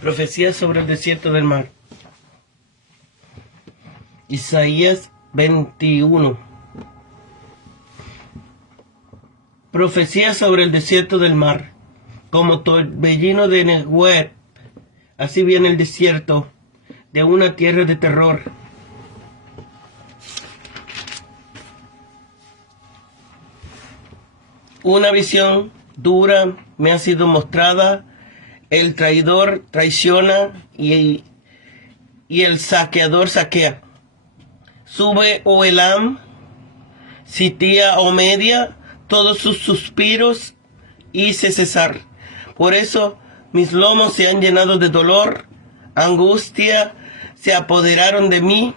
Profecía sobre el desierto del mar. Isaías 21. Profecía sobre el desierto del mar. Como torbellino de Negev, así viene el desierto de una tierra de terror. Una visión dura me ha sido mostrada. El traidor traiciona y el saqueador saquea. Sube, oh Elam, sitía, oh Media, todos sus suspiros hice cesar. Por eso mis lomos se han llenado de dolor, angustia se apoderaron de mí,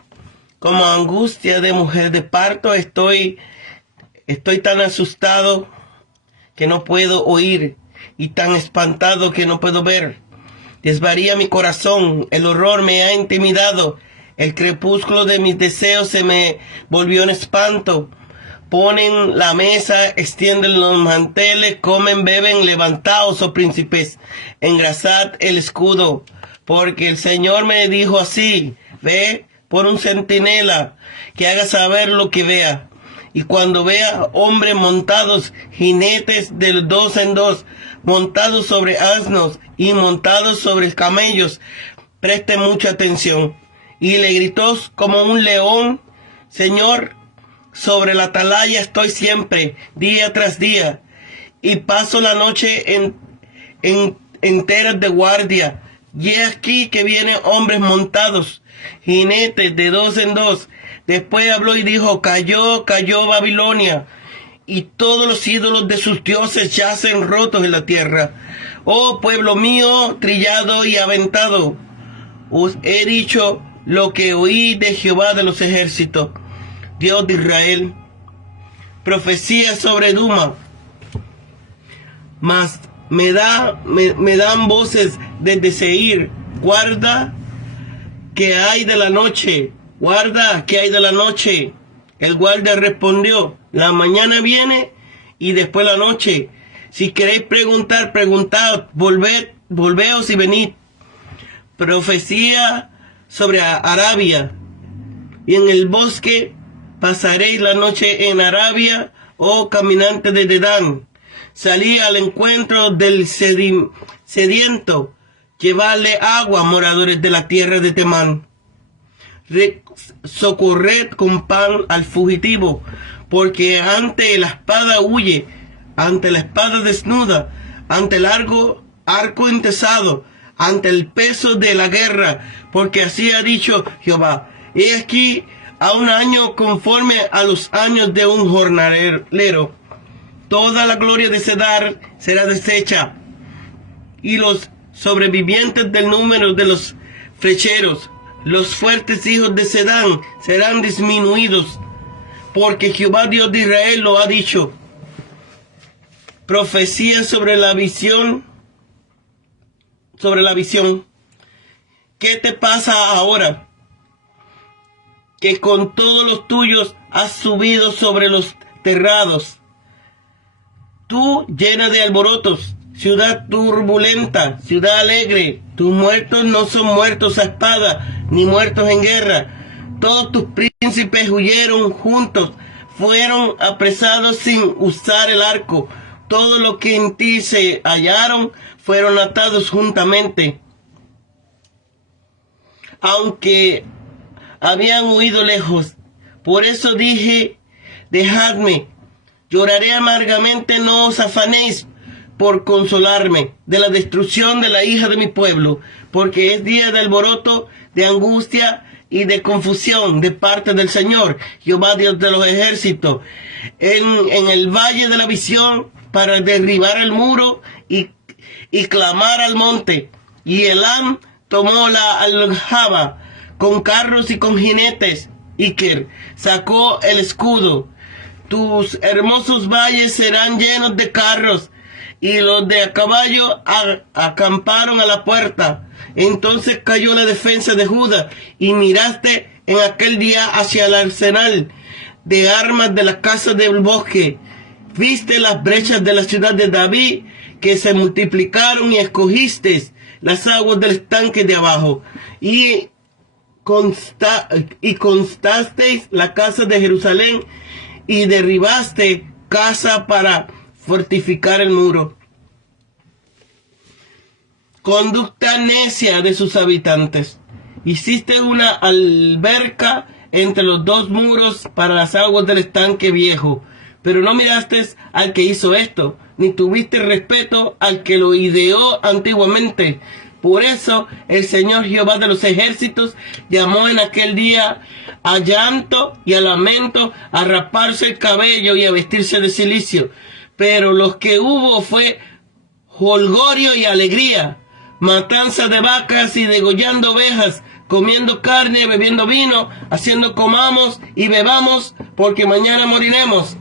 como angustia de mujer de parto. Estoy tan asustado que no puedo oír, y tan espantado que no puedo ver. Desvaría mi corazón, el horror me ha intimidado, el crepúsculo de mis deseos se me volvió en espanto. Ponen la mesa, extienden los manteles, comen, beben, levantaos, oh príncipes, engrasad el escudo, porque el Señor me dijo así: ve por un centinela que haga saber lo que vea. Y cuando vea hombres montados, jinetes de dos en dos, montados sobre asnos y montados sobre camellos, preste mucha atención. Y le gritó como un león: Señor, sobre la atalaya estoy siempre, día tras día, y paso la noche enteras de guardia. Y he aquí que vienen hombres montados, jinetes de dos en dos. Después habló y dijo: cayó Babilonia, y todos los ídolos de sus dioses yacen rotos en la tierra. Oh pueblo mío, trillado y aventado, os he dicho lo que oí de Jehová de los ejércitos, Dios de Israel. Profecía sobre Duma. Mas me dan voces desde Seir: guarda que hay de la noche, guarda que hay de la noche. El guardia respondió: la mañana viene y después la noche. Si queréis preguntar, preguntad, volveos y venid. Profecía sobre Arabia. Y en el bosque pasaréis la noche en Arabia, oh caminante de Dedán. Salí al encuentro del sediento, llevadle agua, moradores de la tierra de Temán. Socorred con pan al fugitivo, porque ante la espada huye, ante la espada desnuda, ante el arco entesado, ante el peso de la guerra, porque así ha dicho Jehová: he aquí a un año conforme a los años de un jornalero. Toda la gloria de Cedar será deshecha, y los sobrevivientes del número de los flecheros, los fuertes hijos de Sedán, serán disminuidos, porque Jehová Dios de Israel lo ha dicho. Profecía sobre la visión. ¿Qué te pasa ahora? Que con todos los tuyos has subido sobre los terrados. Tú llena de alborotos, ciudad turbulenta, ciudad alegre. Tus muertos no son muertos a espada, ni muertos en guerra. Todos tus príncipes huyeron juntos, fueron apresados sin usar el arco. Todo lo que en ti se hallaron fueron atados juntamente. Aunque habían huido lejos. Por eso dije: dejadme, lloraré amargamente, no os afanéis por consolarme de la destrucción de la hija de mi pueblo, porque es día de alboroto, de angustia y de confusión de parte del Señor, Jehová Dios de los ejércitos, en el valle de la visión, para derribar el muro y clamar al monte. Y Elam tomó la aljaba con carros y con jinetes. Iker sacó el escudo. Tus hermosos valles serán llenos de carros, y los de a caballo acamparon a la puerta. Entonces cayó la defensa de Judá, y miraste en aquel día hacia el arsenal de armas de las casas del bosque. Viste las brechas de la ciudad de David, que se multiplicaron, y escogiste las aguas del estanque de abajo. Y constasteis la casa de Jerusalén, y derribaste casa para fortificar el muro. Conducta necia de sus habitantes. Hiciste una alberca entre los dos muros para las aguas del estanque viejo, pero no miraste al que hizo esto, ni tuviste respeto al que lo ideó antiguamente. Por eso el Señor Jehová de los ejércitos llamó en aquel día a llanto y a lamento, a raparse el cabello y a vestirse de cilicio. Pero lo que hubo fue jolgorio y alegría, matanza de vacas y degollando ovejas, comiendo carne, bebiendo vino, haciendo comamos y bebamos, porque mañana moriremos.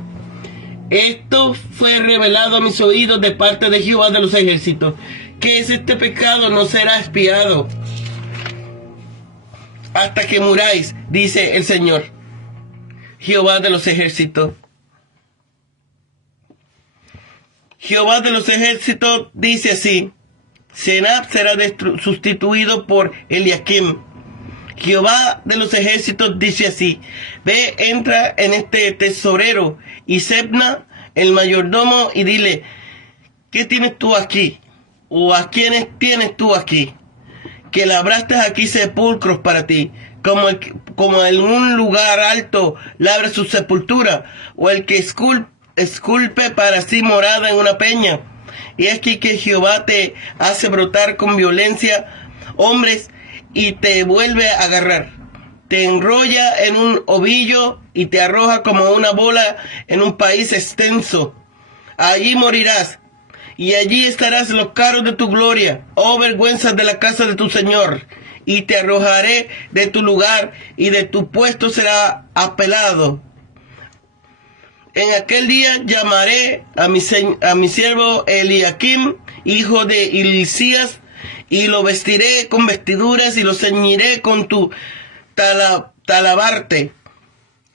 Esto fue revelado a mis oídos de parte de Jehová de los ejércitos. ¿Qué es este pecado? No será expiado hasta que muráis, dice el Señor, Jehová de los ejércitos. Jehová de los ejércitos dice así: Senab será sustituido por Eliakim. Jehová de los ejércitos dice así: ve, entra en este tesorero, y Sebna, el mayordomo, y dile: ¿qué tienes tú aquí? ¿O a quiénes tienes tú aquí? Que labraste aquí sepulcros para ti, como en un lugar alto labra su sepultura, o el que esculpe para sí morada en una peña. Y es aquí que Jehová te hace brotar con violencia hombres, y te vuelve a agarrar. Te enrolla en un ovillo y te arroja como una bola en un país extenso. Allí morirás, y allí estarás en los carros de tu gloria, oh vergüenza de la casa de tu Señor. Y te arrojaré de tu lugar, y de tu puesto será apelado. En aquel día llamaré a mi siervo Eliakim, hijo de Hilcías, y lo vestiré con vestiduras, y lo ceñiré con tu talabarte,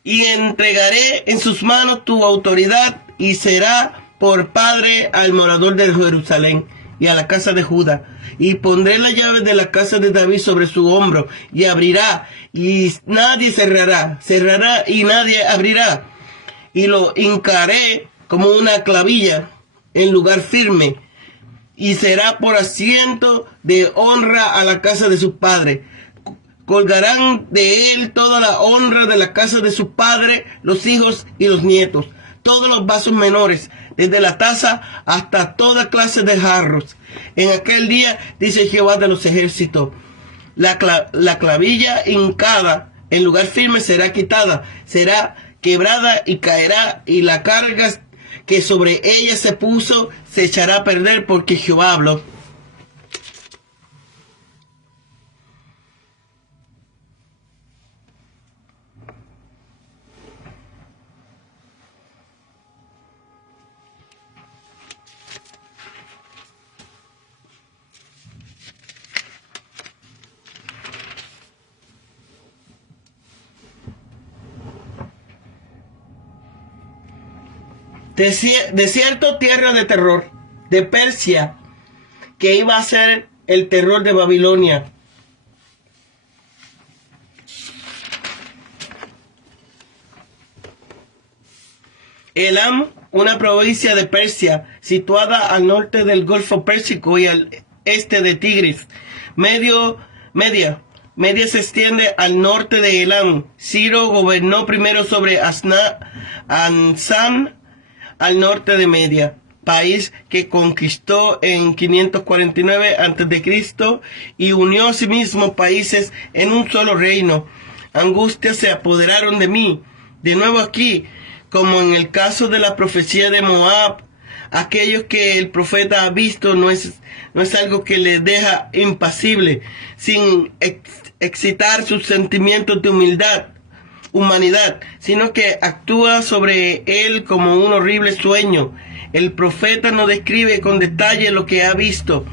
y entregaré en sus manos tu autoridad, y será por padre al morador de Jerusalén y a la casa de Judá. Y pondré la llave de la casa de David sobre su hombro, y abrirá, y nadie cerrará, cerrará y nadie abrirá. Y lo hincaré como una clavilla en lugar firme, y será por asiento de honra a la casa de su padre. Colgarán de él toda la honra de la casa de su padre, los hijos y los nietos, todos los vasos menores, desde la taza hasta toda clase de jarros. En aquel día, dice Jehová de los ejércitos, la clavilla hincada en lugar firme será quitada, será quebrada y caerá, y la carga que sobre ella se puso se echará a perder, porque Jehová habló. Desierto, tierra de terror, de Persia, que iba a ser el terror de Babilonia. Elam, una provincia de Persia, situada al norte del Golfo Pérsico y al este de Tigris. Media se extiende al norte de Elam. Ciro gobernó primero sobre Ansán, al norte de Media, país que conquistó en 549 a.C. y unió a sí mismo países en un solo reino. Angustias se apoderaron de mí. De nuevo aquí, como en el caso de la profecía de Moab, aquello que el profeta ha visto no es algo que le deja impasible, sin excitar sus sentimientos de humanidad, sino que actúa sobre él como un horrible sueño. El profeta no describe con detalle lo que ha visto,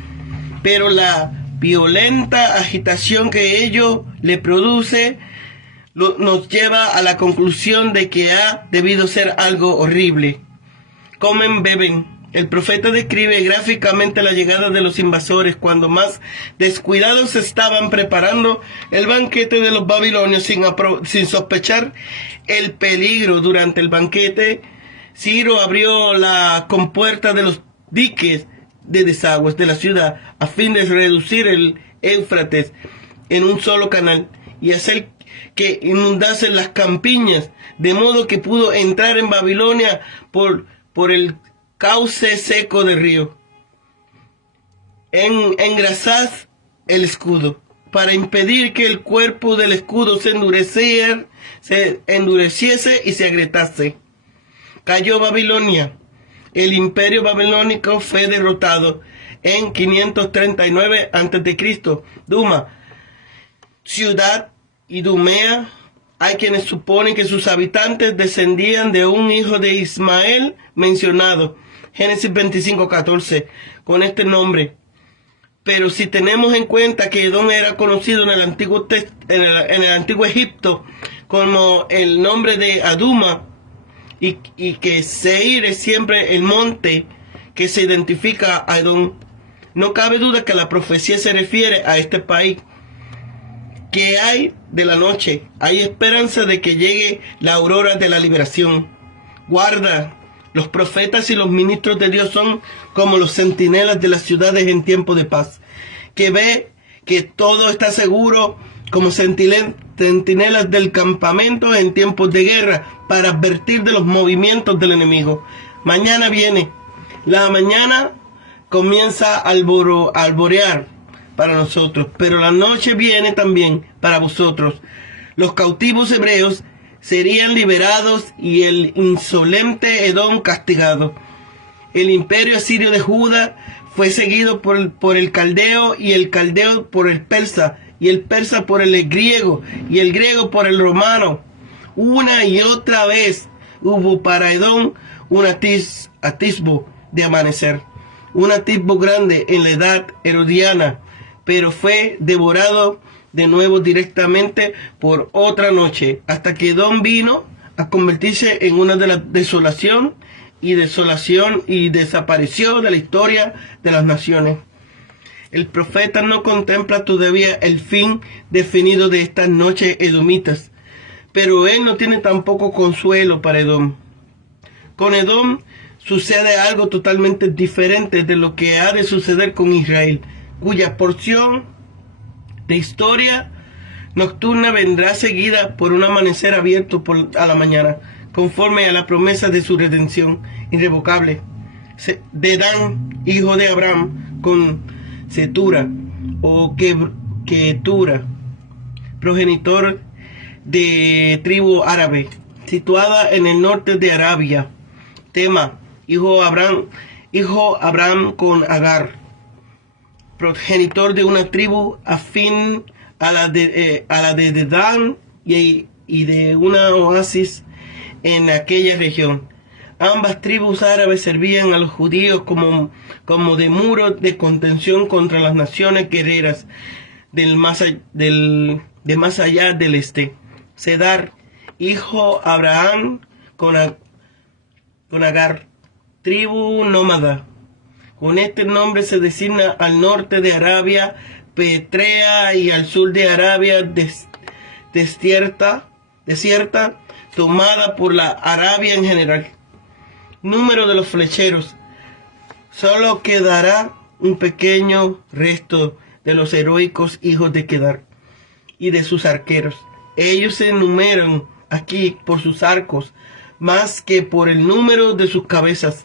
pero la violenta agitación que ello le produce nos lleva a la conclusión de que ha debido ser algo horrible. Comen, beben. El profeta describe gráficamente la llegada de los invasores cuando más descuidados estaban preparando el banquete de los babilonios sin sospechar el peligro. Durante el banquete, Ciro abrió la compuerta de los diques de desagües de la ciudad a fin de reducir el Éufrates en un solo canal y hacer que inundasen las campiñas, de modo que pudo entrar en Babilonia por el cauce seco del río. Engrasad el escudo para impedir que el cuerpo del escudo se endureciese y se agrietase. Cayó Babilonia. El imperio babilónico fue derrotado en 539 a.C. Duma, ciudad idumea, hay quienes suponen que sus habitantes descendían de un hijo de Ismael mencionado, Génesis 25:14, con este nombre. Pero si tenemos en cuenta que Edom era conocido en el antiguo Egipto como el nombre de Aduma, y que Seir es siempre el monte que se identifica a Edom, no cabe duda que la profecía se refiere a este país. ¿Qué hay de la noche? Hay esperanza de que llegue la aurora de la liberación. Guarda, los profetas y los ministros de Dios son como los centinelas de las ciudades en tiempo de paz, que ve que todo está seguro, como centinelas del campamento en tiempos de guerra, para advertir de los movimientos del enemigo. Mañana viene. La mañana comienza a alborear para nosotros, pero la noche viene también para vosotros. Los cautivos hebreos serían liberados y el insolente Edom castigado. El imperio asirio de Judá fue seguido por el caldeo, y el caldeo por el persa, y el persa por el griego, y el griego por el romano. Una y otra vez hubo para Edom un atisbo de amanecer, un atisbo grande en la edad herodiana, pero fue devorado de nuevo directamente por otra noche, hasta que Edom vino a convertirse en una de la desolación y desapareció de la historia de las naciones. El profeta no contempla todavía el fin definido de estas noches edomitas, pero él no tiene tampoco consuelo para Edom. Con Edom sucede algo totalmente diferente de lo que ha de suceder con Israel, cuya porción de historia nocturna vendrá seguida por un amanecer abierto a la mañana, conforme a la promesa de su redención irrevocable. De Dan, hijo de Abraham, con Cetura o Ketura, progenitor de tribu árabe, situada en el norte de Arabia. Tema, hijo Abraham con Agar, progenitor de una tribu afín a la de Dan y de una oasis en aquella región. Ambas tribus árabes servían a los judíos como de muro de contención contra las naciones guerreras de más allá del este. Cedar, hijo Abraham con Agar, tribu nómada. Con este nombre se designa al norte de Arabia petrea y al sur de Arabia desierta, tomada por la Arabia en general. Número de los flecheros. Solo quedará un pequeño resto de los heroicos hijos de Kedar y de sus arqueros. Ellos se enumeran aquí por sus arcos, más que por el número de sus cabezas,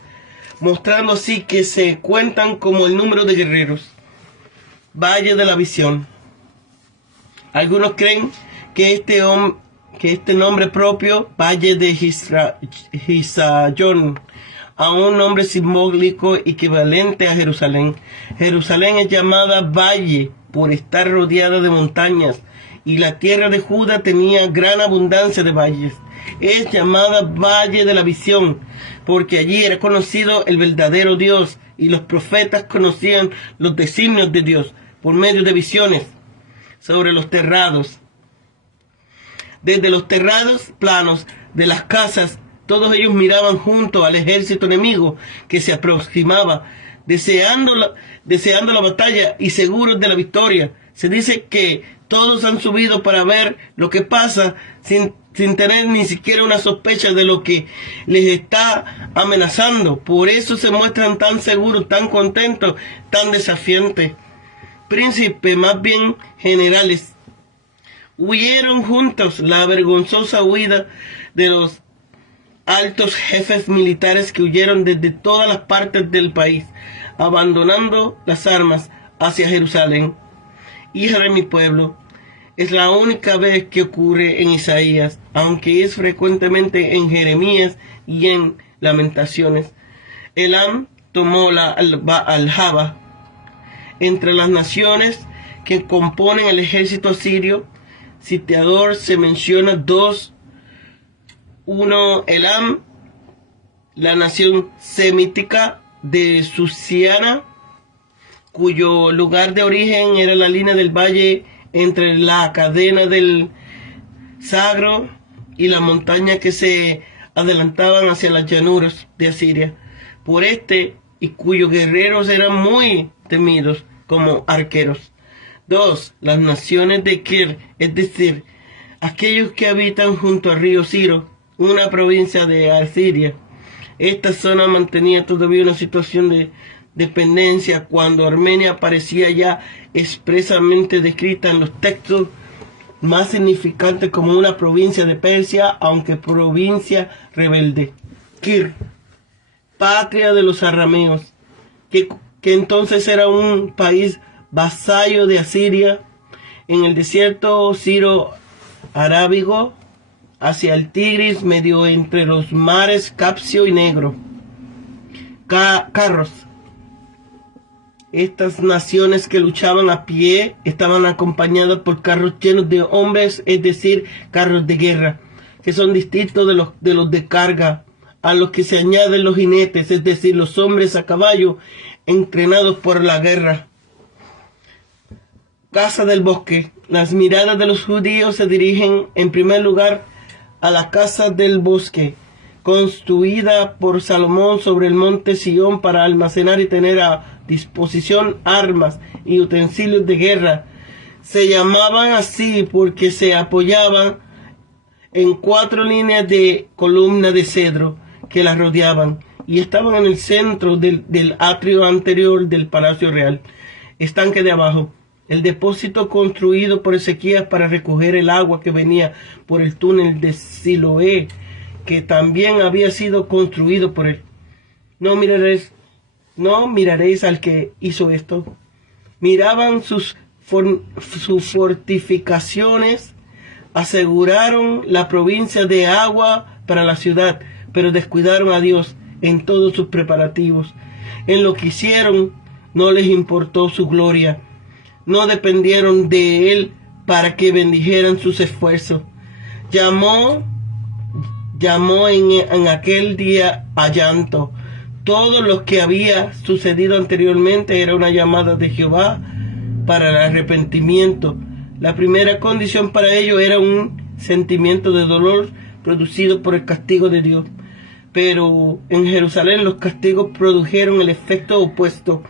mostrando así que se cuentan como el número de guerreros. Valle de la visión. Algunos creen que este nombre propio, Valle de Gisayón, a un nombre simbólico equivalente a Jerusalén. Jerusalén es llamada Valle por estar rodeada de montañas, y la tierra de Judá tenía gran abundancia de valles. Es llamada Valle de la Visión, porque allí era conocido el verdadero Dios, y los profetas conocían los designios de Dios por medio de visiones sobre los terrados. Desde los terrados planos de las casas, todos ellos miraban junto al ejército enemigo que se aproximaba, deseando la batalla y seguros de la victoria. Se dice que todos han subido para ver lo que pasa sin tener ni siquiera una sospecha de lo que les está amenazando. Por eso se muestran tan seguros, tan contentos, tan desafiantes. Príncipes, más bien generales, huyeron juntos la vergonzosa huida de los altos jefes militares que huyeron desde todas las partes del país, abandonando las armas hacia Jerusalén. Hija de mi pueblo, es la única vez que ocurre en Isaías, aunque es frecuentemente en Jeremías y en Lamentaciones. Elam tomó la aljaba. Entre las naciones que componen el ejército asirio sitiador se menciona dos. Uno, Elam, la nación semítica de Susiana, cuyo lugar de origen era la línea del valle entre la cadena del Sagro y la montaña que se adelantaban hacia las llanuras de Asiria, por y cuyos guerreros eran muy temidos como arqueros. 2. Las naciones de Kir, es decir, aquellos que habitan junto al río Ciro, una provincia de Asiria. Esta zona mantenía todavía una situación de dependencia cuando Armenia aparecía ya expresamente descrita en los textos más significantes como una provincia de Persia, aunque provincia rebelde. Kir, patria de los arameos, que entonces era un país vasallo de Asiria, en el desierto Ciro-Arábigo, hacia el Tigris, medio entre los mares Caspio y Negro. Carros. Estas naciones que luchaban a pie estaban acompañadas por carros llenos de hombres, es decir, carros de guerra, que son distintos de los de carga, a los que se añaden los jinetes, es decir, los hombres a caballo entrenados por la guerra. Casa del bosque. Las miradas de los judíos se dirigen en primer lugar a la casa del bosque, construida por Salomón sobre el monte Sión para almacenar y tener a disposición armas y utensilios de guerra. Se llamaban así porque se apoyaban en 4 líneas de columna de cedro que las rodeaban y estaban en el centro del atrio anterior del Palacio Real. Estanque de abajo. El depósito construido por Ezequías para recoger el agua que venía por el túnel de Siloé, que también había sido construido por él. No miraréis al que hizo esto. Miraban sus fortificaciones, aseguraron la provincia de agua para la ciudad, pero descuidaron a Dios en todos sus preparativos. En lo que hicieron no les importó su gloria. No dependieron de él para que bendijeran sus esfuerzos. Llamó en aquel día a llanto. Todo lo que había sucedido anteriormente era una llamada de Jehová para el arrepentimiento. La primera condición para ello era un sentimiento de dolor producido por el castigo de Dios. Pero en Jerusalén los castigos produjeron el efecto opuesto.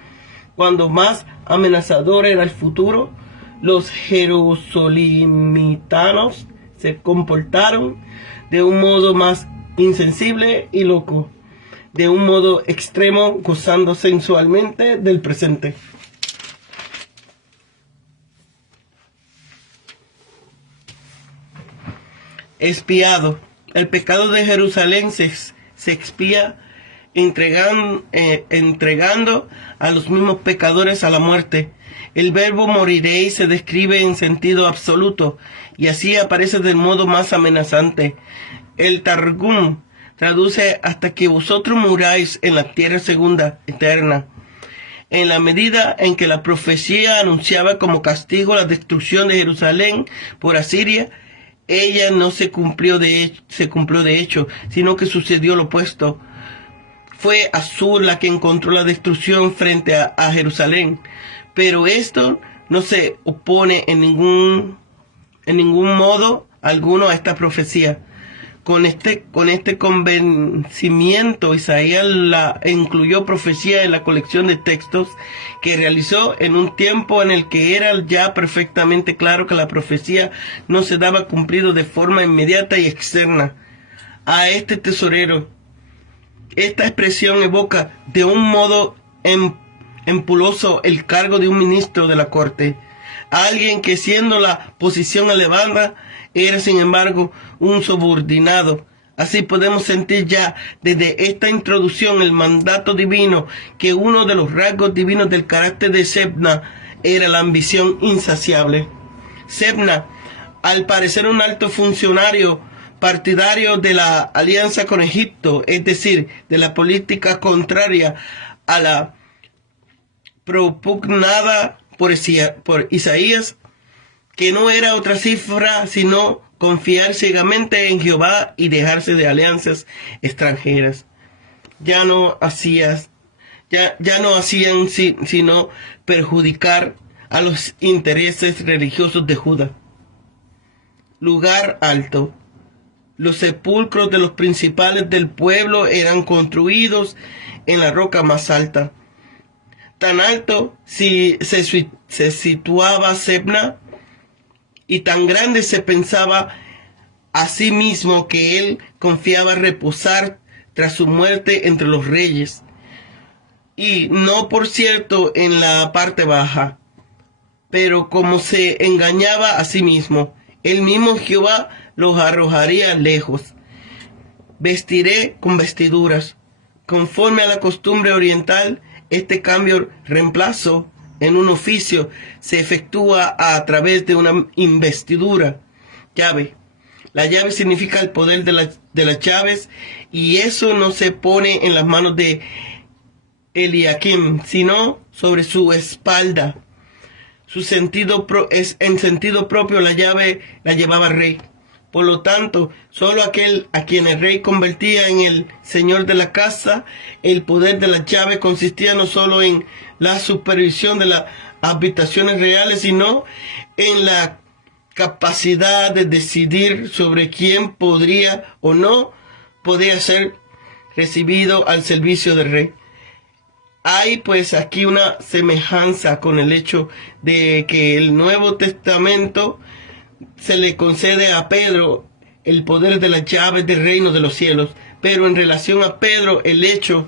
Cuando más amenazador era el futuro, los jerusalemitanos se comportaron de un modo más insensible y loco, de un modo extremo, gozando sensualmente del presente. Expiado. El pecado de Jerusalén se expía entregando a los mismos pecadores a la muerte. El verbo moriréis se describe en sentido absoluto y así aparece del modo más amenazante. El Targum traduce hasta que vosotros muráis en la tierra segunda eterna. En la medida en que la profecía anunciaba como castigo la destrucción de Jerusalén por Asiria, ella no se cumplió de hecho, sino que sucedió lo opuesto. Fue Asur la que encontró la destrucción frente a Jerusalén, pero esto no se opone en ningún modo alguno a esta profecía. Con este convencimiento, Isaías la incluyó profecía en la colección de textos que realizó en un tiempo en el que era ya perfectamente claro que la profecía no se daba cumplido de forma inmediata y externa a este tesorero. Esta expresión evoca de un modo empuloso el cargo de un ministro de la corte, alguien que, siendo la posición elevada, era sin embargo un subordinado. Así podemos sentir ya desde esta introducción el mandato divino, que uno de los rasgos divinos del carácter de Sebna era la ambición insaciable. Sebna, al parecer un alto funcionario partidario de la alianza con Egipto, es decir, de la política contraria a la propugnada por Isaías, que no era otra cifra sino confiar ciegamente en Jehová y dejarse de alianzas extranjeras. Ya no hacían sino perjudicar a los intereses religiosos de Judá. Lugar alto. Los sepulcros de los principales del pueblo eran construidos en la roca más alta. Tan alto si se situaba Sebna, y tan grande se pensaba a sí mismo que él confiaba reposar tras su muerte entre los reyes, y no por cierto en la parte baja. Pero como se engañaba a sí mismo, el mismo Jehová los arrojaría lejos. Vestiré con vestiduras. Conforme a la costumbre oriental, este cambio reemplazo en un oficio se efectúa a través de una investidura. Llave. La llave significa el poder de las llaves, y eso no se pone en las manos de Eliakim, sino sobre su espalda. En sentido propio la llave la llevaba el rey. Por lo tanto, solo aquel a quien el rey convertía en el señor de la casa, el poder de la llave consistía no solo en la supervisión de las habitaciones reales, sino en la capacidad de decidir sobre quién podría o no podía ser recibido al servicio del rey. Hay pues aquí una semejanza con el hecho de que el Nuevo Testamento se le concede a Pedro el poder de las llaves del reino de los cielos, pero en relación a Pedro el hecho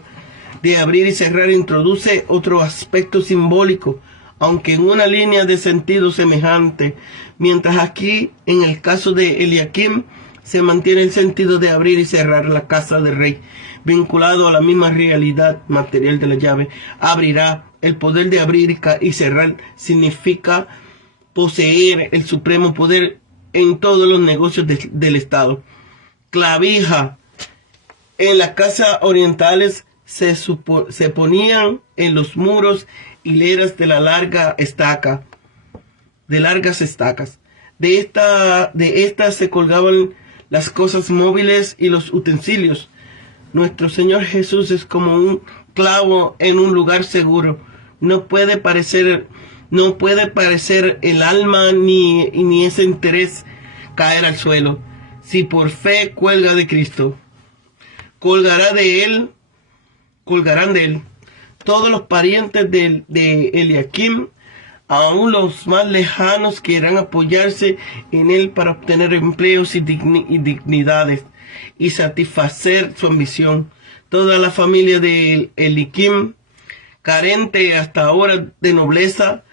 de abrir y cerrar introduce otro aspecto simbólico, aunque en una línea de sentido semejante, mientras aquí en el caso de Eliakim se mantiene el sentido de abrir y cerrar la casa del rey, vinculado a la misma realidad material de la llave. Abrirá. El poder de abrir y cerrar significa poseer el supremo poder en todos los negocios del Estado. Clavija. En las casas orientales se ponían en los muros hileras de largas estacas. De estas se colgaban las cosas móviles y los utensilios. Nuestro Señor Jesús es como un clavo en un lugar seguro. No puede parecer el alma ni ese interés caer al suelo. Si por fe cuelga de Cristo, colgarán de él todos los parientes de Eliakim, aún los más lejanos, querrán apoyarse en él para obtener empleos y dignidades y satisfacer su ambición. Toda la familia de Eliakim, carente hasta ahora de nobleza,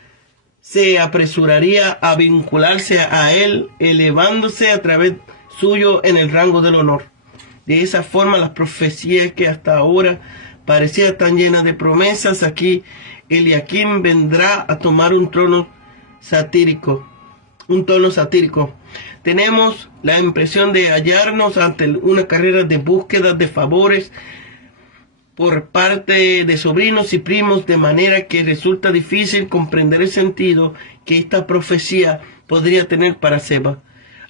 se apresuraría a vincularse a él, elevándose a través suyo en el rango del honor. De esa forma, las profecías que hasta ahora parecían tan llenas de promesas, aquí Eliakim vendrá a tomar un tono satírico. Tenemos la impresión de hallarnos ante una carrera de búsqueda de favores por parte de sobrinos y primos, de manera que resulta difícil comprender el sentido que esta profecía podría tener para Seba.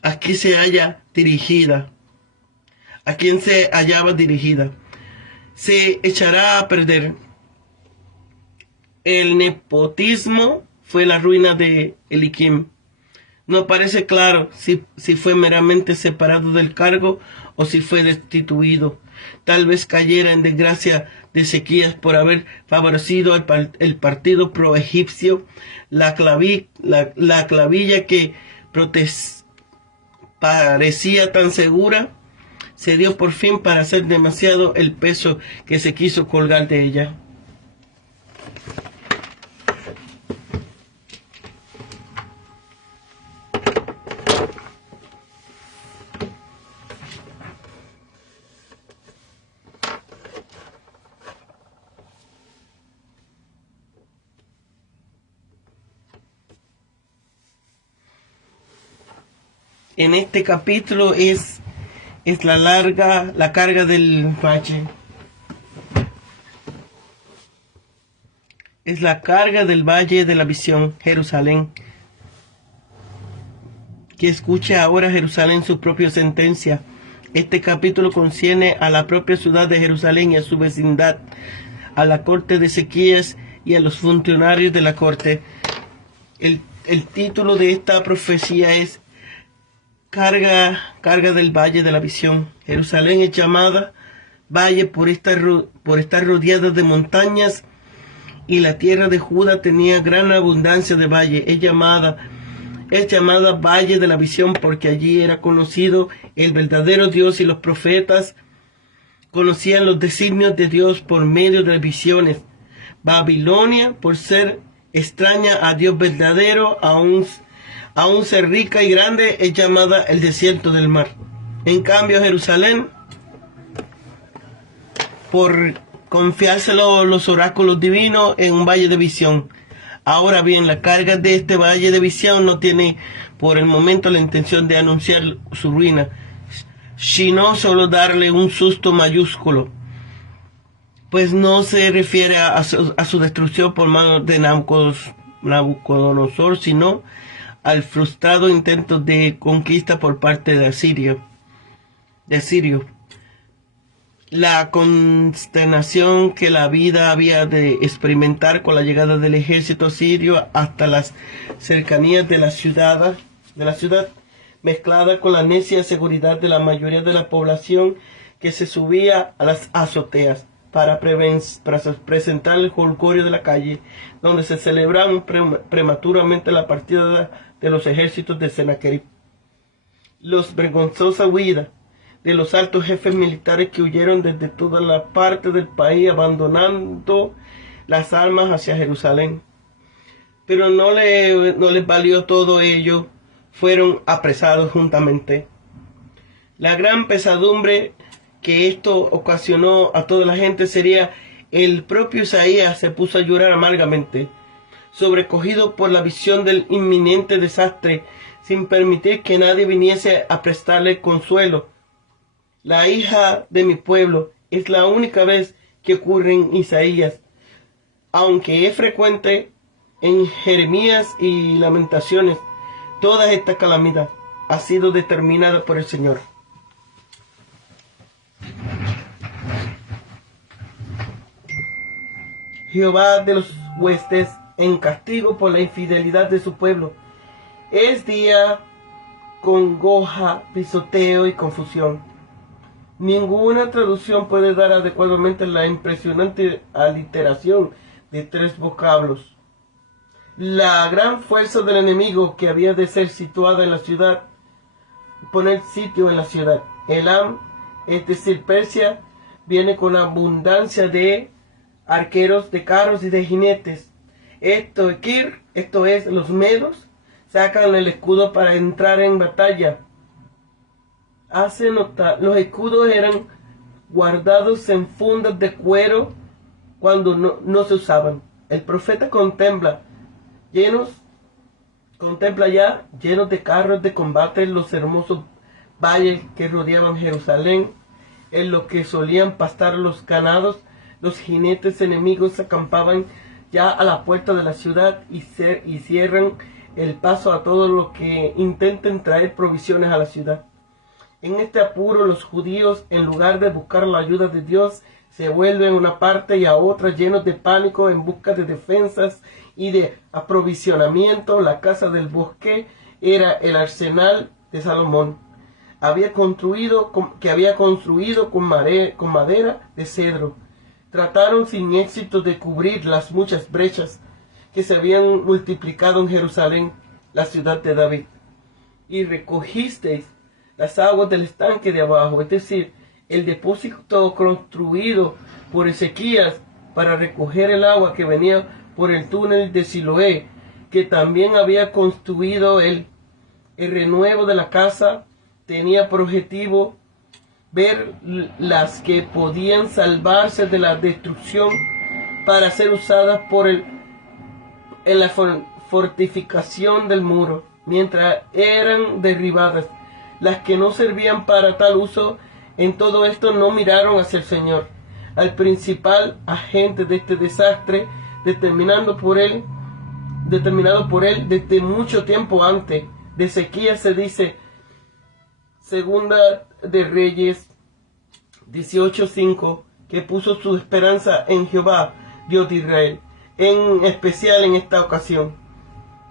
¿A quién se hallaba dirigida? Se echará a perder. El nepotismo fue la ruina de Eliakim. No parece claro si fue meramente separado del cargo o si fue destituido. Tal vez cayera en desgracia de Ezequías por haber favorecido el partido pro-egipcio. La clavilla que parecía tan segura se dio por fin para hacer demasiado el peso que se quiso colgar de ella. En este capítulo es la carga del valle. Es la carga del valle de la visión, Jerusalén. Que escuche ahora Jerusalén su propia sentencia. Este capítulo concierne a la propia ciudad de Jerusalén y a su vecindad, a la corte de Ezequías y a los funcionarios de la corte. El título de esta profecía es Carga del valle de la visión. Jerusalén es llamada valle por estar rodeada de montañas, y la tierra de Judá tenía gran abundancia de valle. Es llamada valle de la visión porque allí era conocido el verdadero Dios, y los profetas conocían los designios de Dios por medio de visiones. Babilonia, por ser extraña a Dios verdadero, aún ser rica y grande, es llamada el desierto del mar. En cambio, Jerusalén, por confiárselo los oráculos divinos, en un valle de visión. Ahora bien, la carga de este valle de visión no tiene por el momento la intención de anunciar su ruina, sino solo darle un susto mayúsculo, pues no se refiere a su destrucción por mano de Nabucodonosor, sino al frustrado intento de conquista por parte de Asirio. La consternación que la vida había de experimentar con la llegada del ejército asirio hasta las cercanías de la ciudad, mezclada con la necia seguridad de la mayoría de la población que se subía a las azoteas para presentar el jolgorio de la calle, donde se celebraba prematuramente la partida de los ejércitos de Sennacherib. Los vergonzosa huida de los altos jefes militares que huyeron desde toda la parte del país, abandonando las armas hacia Jerusalén. Pero no les valió todo ello, fueron apresados juntamente. La gran pesadumbre que esto ocasionó a toda la gente sería el propio Isaías se puso a llorar amargamente, sobrecogido por la visión del inminente desastre, sin permitir que nadie viniese a prestarle consuelo. La hija de mi pueblo es la única vez que ocurre en Isaías, aunque es frecuente en Jeremías y Lamentaciones. Toda esta calamidad ha sido determinada por el Señor. Jehová de los huestes, en castigo por la infidelidad de su pueblo. Es día congoja, pisoteo y confusión. Ninguna traducción puede dar adecuadamente la impresionante aliteración de 3 vocablos. La gran fuerza del enemigo que había de ser situada en la ciudad, poner sitio en la ciudad. Elam, es decir, Persia, viene con abundancia de arqueros, de carros y de jinetes. Esto es, los medos, sacan el escudo para entrar en batalla. Hace notar, los escudos eran guardados en fundas de cuero cuando no se usaban. El profeta contempla ya llenos de carros de combate los hermosos valles que rodeaban Jerusalén, en los que solían pastar los ganados. Los jinetes enemigos acampaban ya a la puerta de la ciudad y cierran el paso a todos los que intenten traer provisiones a la ciudad. En este apuro, los judíos, en lugar de buscar la ayuda de Dios, se vuelven a una parte y a otra llenos de pánico en busca de defensas y de aprovisionamiento. La casa del bosque era el arsenal de Salomón, que había construido con madera de cedro. Trataron sin éxito de cubrir las muchas brechas que se habían multiplicado en Jerusalén, la ciudad de David. Y recogisteis las aguas del estanque de abajo, es decir, el depósito construido por Ezequías para recoger el agua que venía por el túnel de Siloé, que también había construido él. El renuevo de la casa tenía por objetivo ver las que podían salvarse de la destrucción para ser usadas en la fortificación del muro, mientras eran derribadas. Las que no servían para tal uso en todo esto no miraron hacia el Señor, al principal agente de este desastre, determinado por él desde mucho tiempo antes. De Ezequías se dice, Segunda de Reyes 18:5, que puso su esperanza en Jehová, Dios de Israel, en especial en esta ocasión.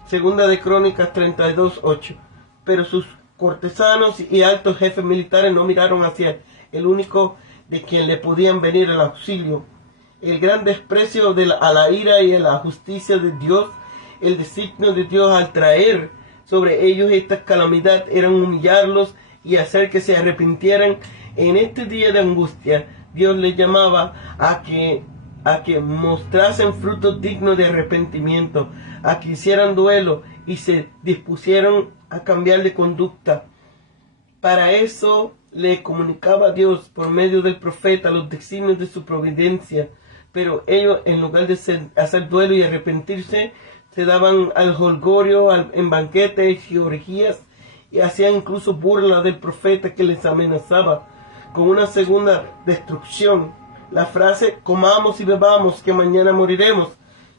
Segunda de Crónicas 32:8. Pero sus cortesanos y altos jefes militares no miraron hacia el único de quien le podían venir el auxilio. El gran desprecio a la ira y a la justicia de Dios, el designio de Dios al traer sobre ellos esta calamidad, eran humillarlos y hacer que se arrepintieran. En este día de angustia, Dios les llamaba a que mostrasen frutos dignos de arrepentimiento, a que hicieran duelo y se dispusieron a cambiar de conducta. Para eso le comunicaba Dios por medio del profeta los designios de su providencia, pero ellos, en lugar de hacer duelo y arrepentirse, se daban al jolgorio, en banquetes y orgías, y hacían incluso burla del profeta que les amenazaba con una segunda destrucción. La frase comamos y bebamos que mañana moriremos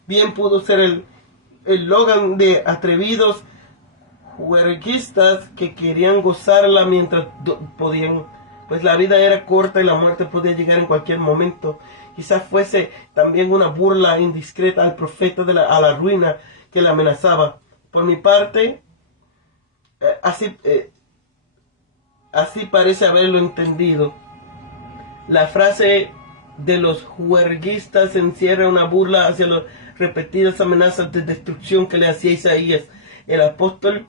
bien pudo ser el eslogan de atrevidos juerguistas que querían gozarla mientras podían, pues la vida era corta y la muerte podía llegar en cualquier momento. Quizás fuese también una burla indiscreta al profeta a la ruina que le amenazaba. Por mi parte, así parece haberlo entendido. La frase de los juerguistas encierra una burla hacia las repetidas amenazas de destrucción que le hacía Isaías, el apóstol.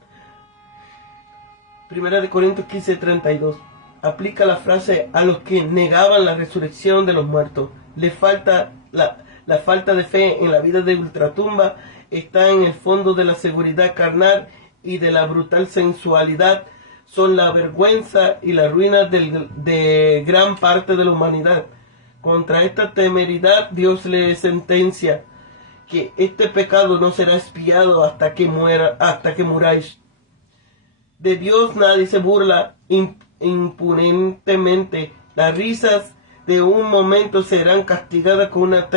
1 Corintios 15:32. Aplica la frase a los que negaban la resurrección de los muertos. La falta de fe en la vida de ultratumba está en el fondo de la seguridad carnal y de la brutal sensualidad. Son la vergüenza y la ruina de gran parte de la humanidad. Contra esta temeridad Dios le sentencia que este pecado no será expiado hasta que muráis. De Dios nadie se burla impunemente. Las risas de un momento serán castigadas con una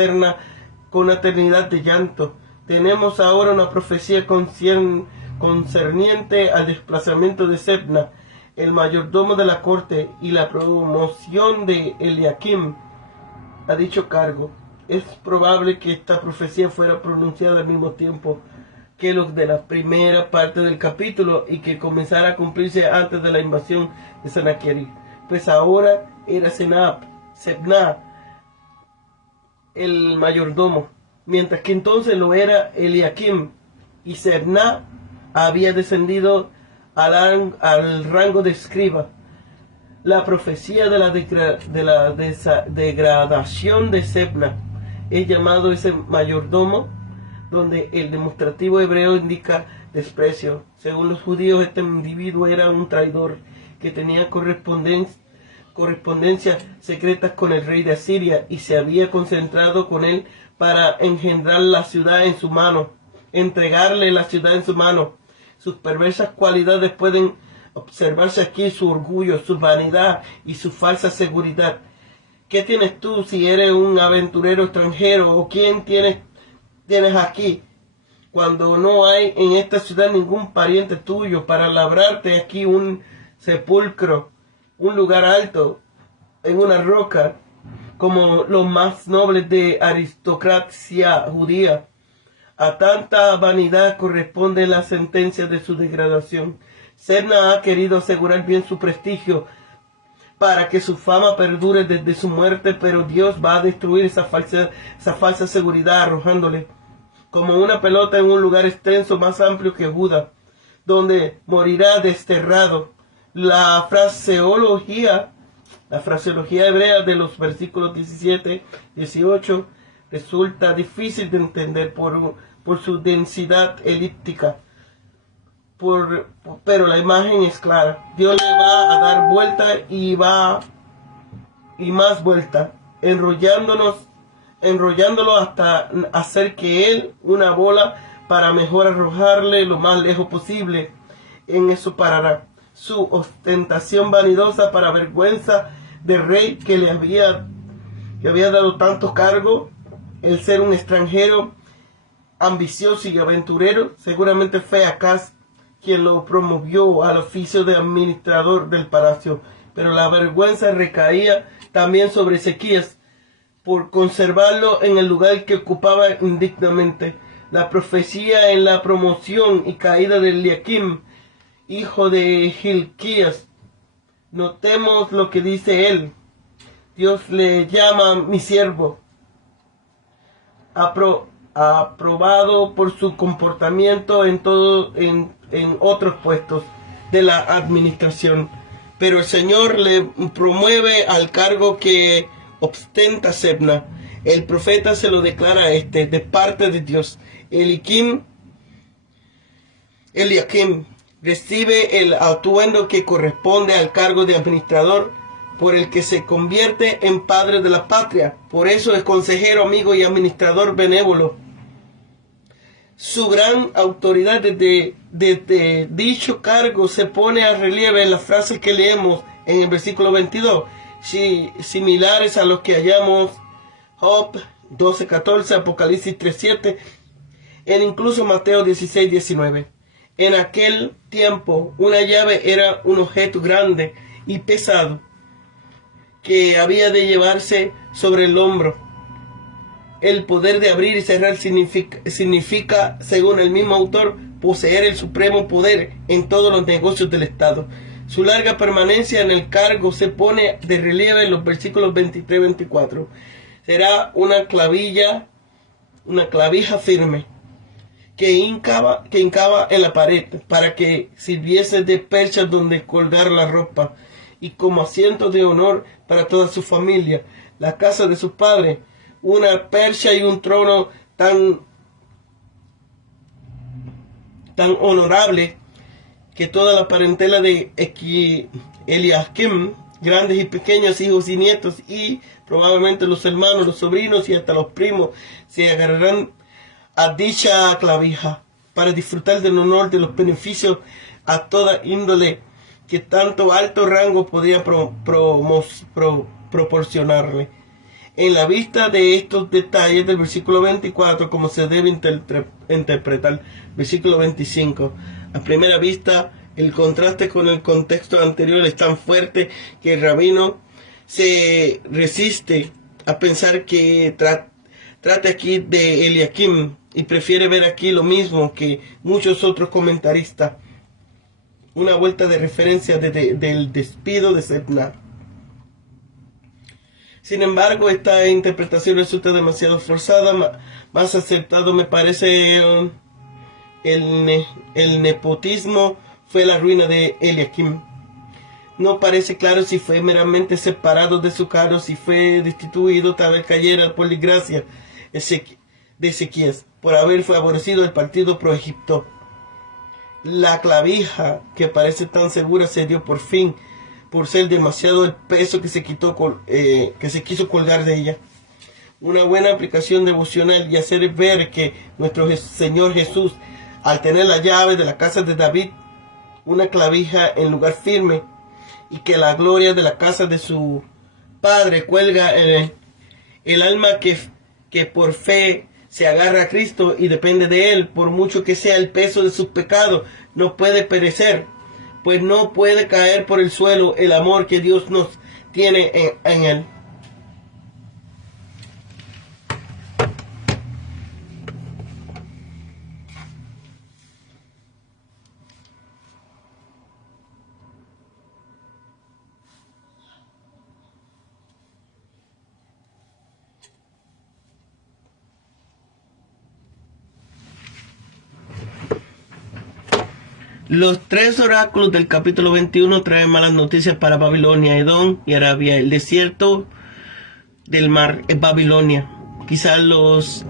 eternidad de llanto. Tenemos ahora una profecía concerniente al desplazamiento de Sebna, el mayordomo de la corte, y la promoción de Eliakim a dicho cargo. Es probable que esta profecía fuera pronunciada al mismo tiempo que los de la primera parte del capítulo y que comenzara a cumplirse antes de la invasión de Sennacherib. Pues ahora era Sebna el mayordomo, mientras que entonces lo era Eliakim, y Sebna había descendido al rango de escriba. La profecía de la degradación de Sebna es llamado ese mayordomo, donde el demostrativo hebreo indica desprecio. Según los judíos, este individuo era un traidor que tenía correspondencias secretas con el rey de Asiria y se había concentrado con él para engendrar la ciudad en su mano, entregarle la ciudad en su mano. Sus perversas cualidades pueden observarse aquí: su orgullo, su vanidad y su falsa seguridad. ¿Qué tienes tú si eres un aventurero extranjero? ¿O quién tienes aquí cuando no hay en esta ciudad ningún pariente tuyo para labrarte aquí un sepulcro, un lugar alto en una roca, como los más nobles de aristocracia judía? A tanta vanidad corresponde la sentencia de su degradación. Sebna ha querido asegurar bien su prestigio para que su fama perdure desde su muerte, pero Dios va a destruir esa falsa seguridad arrojándole como una pelota en un lugar extenso más amplio que Judá, donde morirá desterrado. La fraseología hebrea de los versículos 17, 18 resulta difícil de entender por su densidad elíptica. Pero la imagen es clara. Dios le va a dar vuelta y más vuelta, enrollándolo hasta hacer que él una bola para mejor arrojarle lo más lejos posible. En eso parará su ostentación vanidosa para vergüenza del rey que había dado tantos cargos. El ser un extranjero ambicioso y aventurero, seguramente fue Acaz quien lo promovió al oficio de administrador del palacio, pero la vergüenza recaía también sobre Ezequías por conservarlo en el lugar que ocupaba indignamente. La profecía en la promoción y caída de Eliakim, hijo de Hilquías. Notemos lo que dice él. Dios le llama mi siervo, aprobado por su comportamiento en otros puestos de la administración, pero el Señor le promueve al cargo que ostenta Sebna. El profeta se lo declara de parte de Dios. Eliakim recibe el atuendo que corresponde al cargo de administrador, por el que se convierte en padre de la patria. Por eso es consejero, amigo y administrador benévolo. Su gran autoridad desde dicho cargo se pone a relieve en las frases que leemos en el versículo 22, similares a los que hallamos Job 12:14, Apocalipsis 3:7, e incluso Mateo 16:19. En aquel tiempo, una llave era un objeto grande y pesado que había de llevarse sobre el hombro. El poder de abrir y cerrar significa, según el mismo autor, poseer el supremo poder en todos los negocios del Estado. Su larga permanencia en el cargo se pone de relieve en los versículos 23-24. Será una clavija firme que hincaba en la pared para que sirviese de percha donde colgar la ropa, y como asiento de honor para toda su familia, la casa de su padre, una percha y un trono tan honorable que toda la parentela de Eliakim, grandes y pequeños, hijos y nietos, y probablemente los hermanos, los sobrinos y hasta los primos, se agarrarán a dicha clavija para disfrutar del honor de los beneficios a toda índole que tanto alto rango podía proporcionarle. En la vista de estos detalles del versículo 24, como se debe interpretar versículo 25, a primera vista el contraste con el contexto anterior es tan fuerte que el rabino se resiste a pensar que trata aquí de Eliakim y prefiere ver aquí lo mismo que muchos otros comentaristas, una vuelta de referencia del despido de Sebna. Sin embargo, esta interpretación resulta demasiado forzada. Más acertado me parece el nepotismo fue la ruina de Eliakim. No parece claro si fue meramente separado de su cargo, si fue destituido, tal vez cayera por desgracia de Ezequías, por haber favorecido el partido pro Egipto. La clavija, que parece tan segura, se dio por fin, por ser demasiado el peso que se quiso colgar de ella. Una buena aplicación devocional y hacer ver que nuestro Señor Jesús, al tener la llave de la casa de David, una clavija en lugar firme, y que la gloria de la casa de su Padre cuelga en el alma que por fe se agarra a Cristo y depende de Él, por mucho que sea el peso de sus pecados, no puede perecer, pues no puede caer por el suelo el amor que Dios nos tiene en Él. Los tres oráculos del capítulo 21 traen malas noticias para Babilonia, Edom y Arabia. El desierto del mar es Babilonia. Quizás los...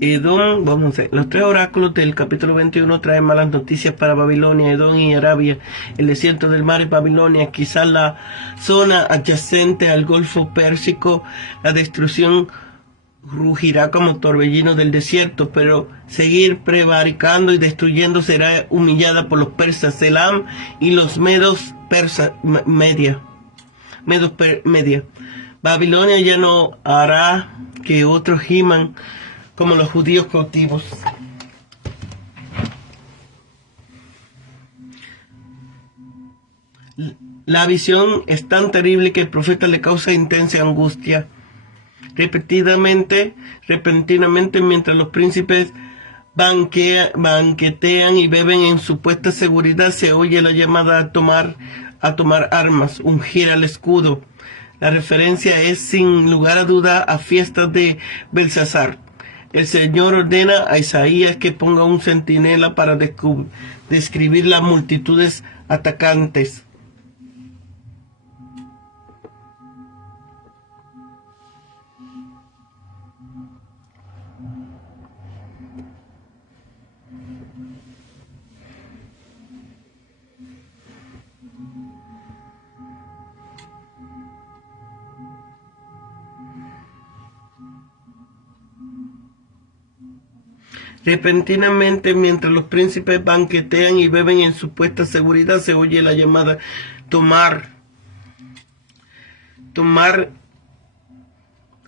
Edom, vamos a ver, los tres oráculos del capítulo 21 traen malas noticias para Babilonia, Edom y Arabia. El desierto del mar es Babilonia, quizás la zona adyacente al Golfo Pérsico. La destrucción rugirá como torbellino del desierto, pero seguir prevaricando y destruyendo será humillada por los persas, Elam y los medos media. Babilonia ya no hará que otros giman como los judíos cautivos. La visión es tan terrible que el profeta le causa intensa angustia. Repentinamente, mientras los príncipes banquetean y beben en supuesta seguridad, se oye la llamada a tomar armas, ungir al escudo. La referencia es sin lugar a duda a fiestas de Belsasar. El Señor ordena a Isaías que ponga un centinela para describir las multitudes atacantes. Repentinamente, mientras los príncipes banquetean y beben en supuesta seguridad, se oye la llamada tomar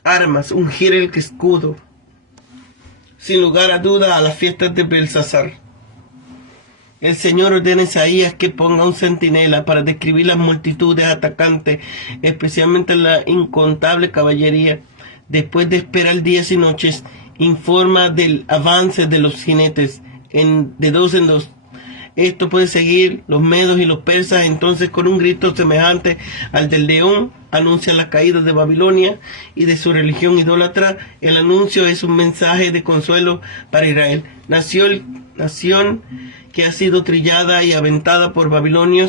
armas, ungir el escudo. Sin lugar a duda, a las fiestas de Belsasar. El Señor ordena a Isaías que ponga un centinela para describir las multitudes atacantes, especialmente la incontable caballería. Después de esperar días y noches, informa del avance de los jinetes de dos en dos. Esto puede seguir los medos y los persas. Entonces, con un grito semejante al del león, anuncia la caída de Babilonia y de su religión idólatra. El anuncio es un mensaje de consuelo para Israel, nación que ha sido trillada y aventada por Babilonia.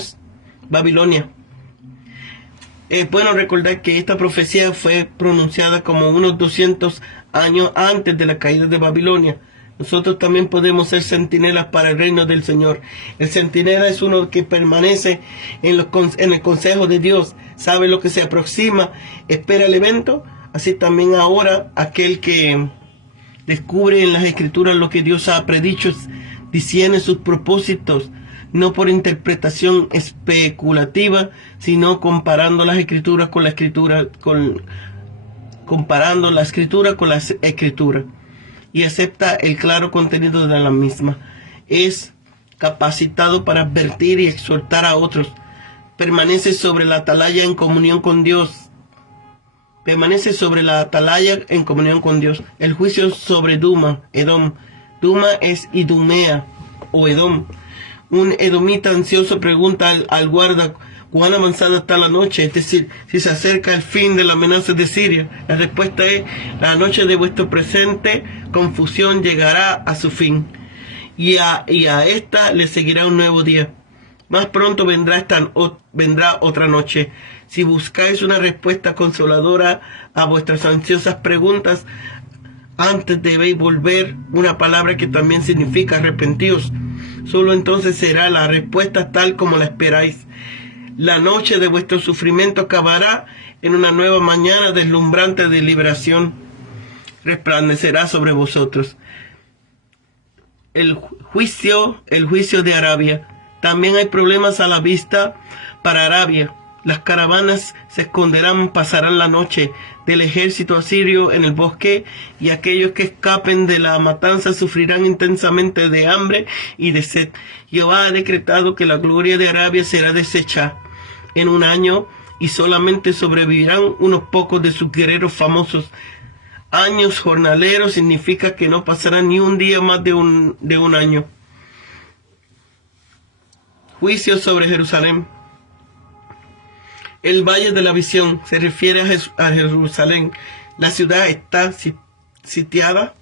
Es bueno recordar que esta profecía fue pronunciada como unos 200 años antes de la caída de Babilonia. Nosotros también podemos ser centinelas para el reino del Señor. El centinela es uno que permanece en el consejo de Dios, sabe lo que se aproxima, espera el evento. Así también ahora aquel que descubre en las Escrituras lo que Dios ha predicho, discierne sus propósitos, no por interpretación especulativa, sino comparando las Escrituras con la Escritura, comparando la Escritura con las Escrituras, y acepta el claro contenido de la misma. Es capacitado para advertir y exhortar a otros. Permanece sobre la atalaya en comunión con Dios. El juicio sobre Edom. Duma es Idumea o Edom. Un edomita ansioso pregunta al guarda cuán avanzada está la noche, es decir, si se acerca el fin de la amenaza de Siria. La respuesta es: la noche de vuestro presente confusión llegará a su fin, y a esta le seguirá un nuevo día. Más pronto vendrá otra noche. Si buscáis una respuesta consoladora a vuestras ansiosas preguntas, antes debéis volver una palabra que también significa arrepentíos. Solo entonces será la respuesta tal como la esperáis. La noche de vuestro sufrimiento acabará en una nueva mañana deslumbrante de liberación. Resplandecerá sobre vosotros. El juicio de Arabia. También hay problemas a la vista para Arabia. Las caravanas se esconderán, pasarán la noche del ejército asirio en el bosque, y aquellos que escapen de la matanza sufrirán intensamente de hambre y de sed. Jehová ha decretado que la gloria de Arabia será deshecha en un año, y solamente sobrevivirán unos pocos de sus guerreros famosos. años jornaleros significa que no pasará ni un día más de un año. Juicio sobre Jerusalén. El valle de la visión se refiere a Jerusalén. La ciudad está sitiada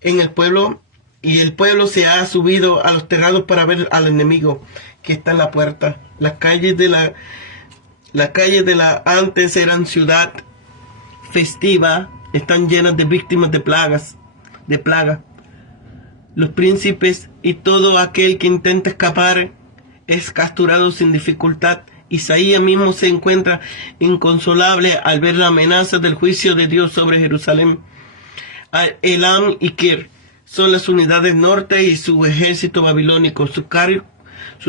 en el pueblo, y el pueblo se ha subido a los terrados para ver al enemigo que está en la puerta. Las calles de la antes eran ciudad festiva, están llenas de víctimas de plaga. Los príncipes y todo aquel que intenta escapar es capturado sin dificultad. Isaías mismo se encuentra inconsolable al ver la amenaza del juicio de Dios sobre Jerusalén. Elam y Kir son las unidades norte y su ejército babilónico. Sus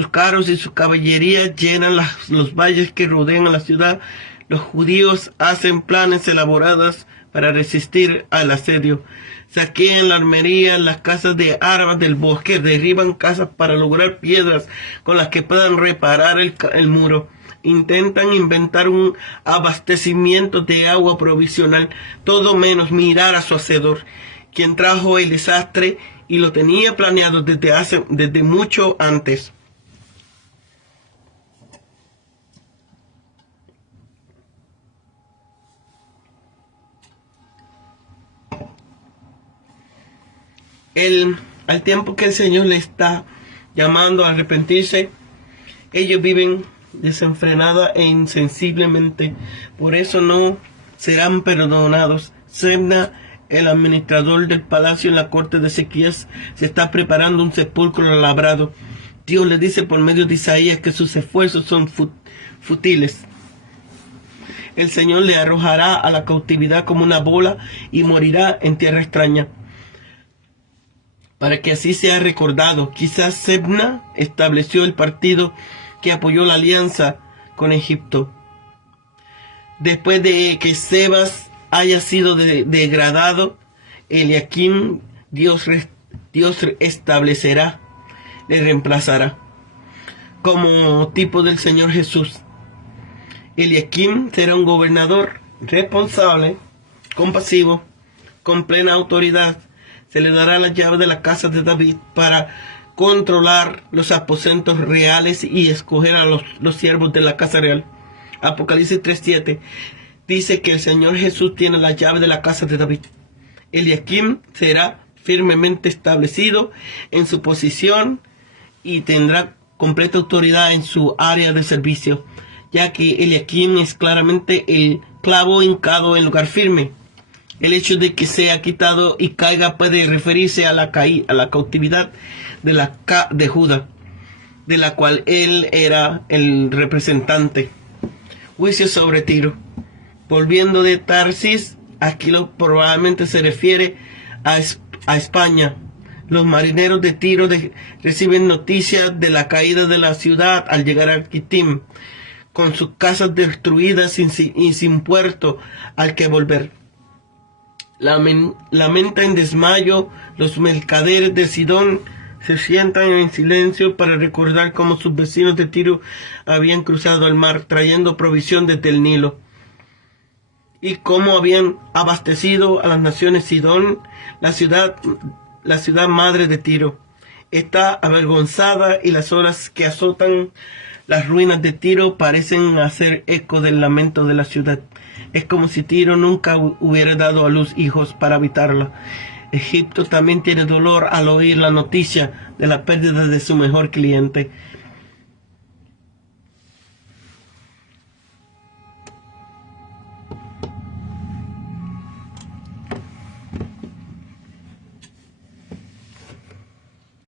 carros y su caballería llenan los valles que rodean a la ciudad. Los judíos hacen planes elaborados para resistir al asedio. Saquean la armería, las casas de armas del bosque, derriban casas para lograr piedras con las que puedan reparar el muro. Intentan inventar un abastecimiento de agua provisional, todo menos mirar a su hacedor, quien trajo el desastre y lo tenía planeado desde mucho antes. Al tiempo que el Señor le está llamando a arrepentirse, ellos viven desenfrenada e insensiblemente, por eso no serán perdonados. Sebna, el administrador del palacio en la corte de Ezequías, se está preparando un sepulcro labrado. Dios le dice por medio de Isaías que sus esfuerzos son fútiles. El Señor le arrojará a la cautividad como una bola y morirá en tierra extraña, para que así sea recordado. Quizás Sebna estableció el partido que apoyó la alianza con Egipto. Después de que Sebas haya sido degradado, Eliakim, Dios establecerá, le reemplazará, como tipo del Señor Jesús. Eliakim será un gobernador responsable, compasivo, con plena autoridad. Se le dará la llave de la casa de David para controlar los aposentos reales y escoger a los siervos de la casa real. Apocalipsis 3:7 dice que el Señor Jesús tiene la llave de la casa de David. Eliakim será firmemente establecido en su posición y tendrá completa autoridad en su área de servicio, ya que Eliakim es claramente el clavo hincado en lugar firme. El hecho de que sea quitado y caiga puede referirse a la cautividad de Judá, de la cual él era el representante. Juicio sobre Tiro. Volviendo de Tarsis, aquí probablemente se refiere a España. Los marineros de Tiro reciben noticias de la caída de la ciudad al llegar a Kitim, con sus casas destruidas y sin puerto al que volver. Lamenta en desmayo. Los mercaderes de Sidón se sientan en silencio para recordar cómo sus vecinos de Tiro habían cruzado el mar trayendo provisión desde el Nilo, y cómo habían abastecido a las naciones. Sidón, la ciudad madre de Tiro, está avergonzada, y las olas que azotan las ruinas de Tiro parecen hacer eco del lamento de la ciudad. Es como si Tiro nunca hubiera dado a luz hijos para habitarla. Egipto también tiene dolor al oír la noticia de la pérdida de su mejor cliente.